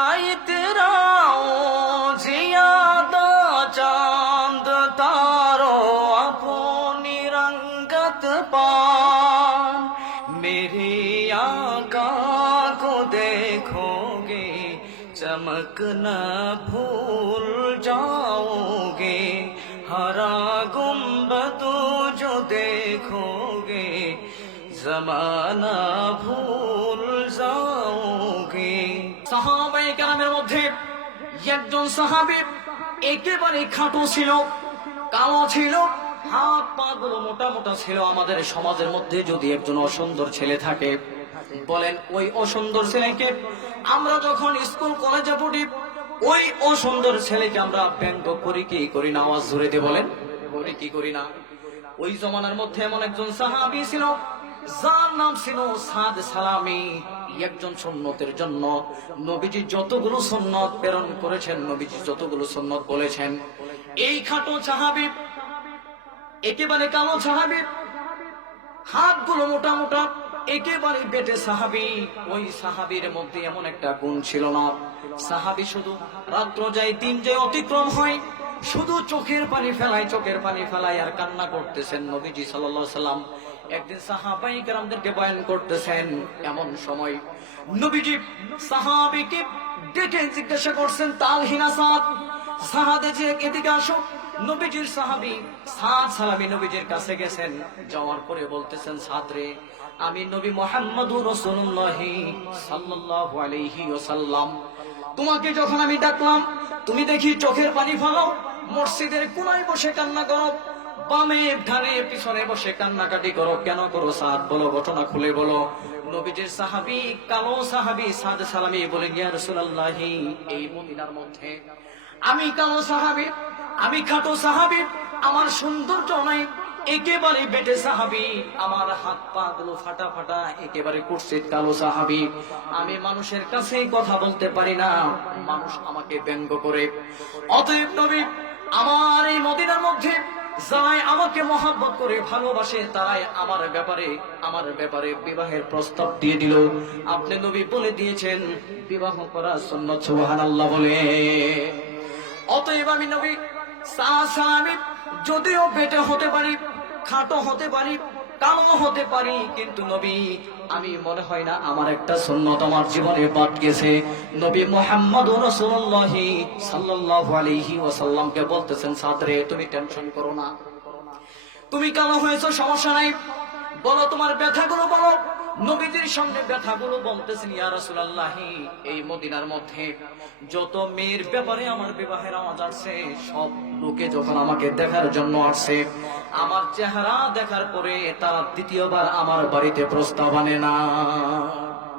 नहीं तेरा ओ जियादा चांद तारो अपनी रंगत पान मेरे आका को देखोगे चमक न भूल जाओगे हरा गुंबद जो देखोगे जमाना भूल जाओगे। সাহাবায়ে কেরামের মধ্যে একজন সাহাবী একেবারে খাটো ছিল, কালো ছিল, হাত পা গুলো মোটা মোটা ছিল। আমাদের সমাজের মধ্যে যদি একজন অসুন্দর ছেলে থাকে, বলেন ওই অসুন্দর ছেলেকে আমরা যখন স্কুল কলেজে পড়ি, ওই অসুন্দর ছেলেকে আমরা ব্যঙ্গ করি কি করি না? আওয়াজ জোরে দিয়ে বলেন, করি কি করি না? ওই জমানার মধ্যে এমন একজন সাহাবী ছিল যার নাম ছিল সাদ সালামি। একজন সুন্নতের জন্য নবীজি যতগুলো সুন্নত প্রেরণ করেছেন, নবীজি যতগুলো সুন্নত বলেছেন, এই খাটো সাহাবী, একেবারে কালো সাহাবী, হাতগুলো মোটা মোটা, একেবারে বেটে সাহাবী। ওই সাহাবীর মধ্যে এমন একটা গুণ ছিল না, সাহাবী শুধু রাত্র যায় দিন যায় অতিক্রম হয়, শুধু চোখের পানি ফেলায়, চোখের পানি ফেলায় আর কান্না করতেছেন। নবীজি সাল্লাল্লাহু আলাইহি সাল্লাম একদিন সাহাবায়ে কেরামদেরকে বয়ান করতেছেন, এমন সময় নবীজি সাহাবীকে ডেকে জিজ্ঞাসা করছেন, তালহিনা সাদ, সাহাদে যে এদিকে আসো। নবীজির সাহাবী সাদ সালামী নবীজির কাছে গেছেন, যাওয়ার পরে বলতেছেন, সাদ রে, আমি নবী মুহাম্মদুর রাসূলুল্লাহ সাল্লাল্লাহু আলাইহি ওয়াসাল্লাম, তোমাকে যখন আমি ডাকলাম তুমি দেখি চোখের পানি ফেলো, মসজিদের কোনায় বসে কান্না করো, বামে ডানে পিছনে বসে কান্নাকাটি করো, কেন করো সাদ? বলো, ঘটনা খুলে বলো। নবীজির সাহাবী, কালো সাহাবী সাদ সালামী বলে, ইয়া রাসূলুল্লাহ, এই মদিনার মধ্যে আমি কালো সাহাবী, আমি খাটো সাহাবী, আমার সৌন্দর্য নাই, একেবারে বেটে সাহাবী, আমার হাত পা গুলো ফাটা ফাটা, একেবারে কুৎসিত কালো সাহাবী, আমি মানুষের কাছে কথা বলতে পারি না, মানুষ আমাকে ব্যঙ্গ করে। অতএব নবী, আমার এই মদিনার মধ্যে যারাই আমাকে মহব্বত করে ভালোবাসে, তারাই আমার ব্যাপারে বিবাহের প্রস্তাব দিয়ে দিল। আপনি নবী বলে দিয়েছেন বিবাহ করা সুন্নাত, সুবহানাল্লাহ বলে। অতএব আমি নবী সালামি যদিও বেটে হতে পারি, খাটো হতে পারি, কালো হতে পারি, কিন্তু নবী আমি মনে হয় না আমার একটা সুন্নত আমার জীবনে বাদ গেছে। নবী মুহাম্মদুর রাসূলুল্লাহ সাল্লাল্লাহু আলাইহি ওয়াসাল্লামকে বলতেছেন, সাদরে তুমি টেনশন করো না, তুমি কালো হয়েছো সমস্যা নাই, বলো তোমার ব্যথাগুলো বলো। নবীজির সামনে ব্যথাগুলো বলতেছেন, ইয়া রাসূলুল্লাহ, এই মদিনার মধ্যে যত মেয়ের ব্যাপারে আমার বিবাহের আওয়াজ আসছে, সব লোকে যখন আমাকে দেখার জন্য আসছে, আমার চেহারা দেখার পরে তারা দ্বিতীয়বার আমার বাড়িতে প্রস্তাব আনে না।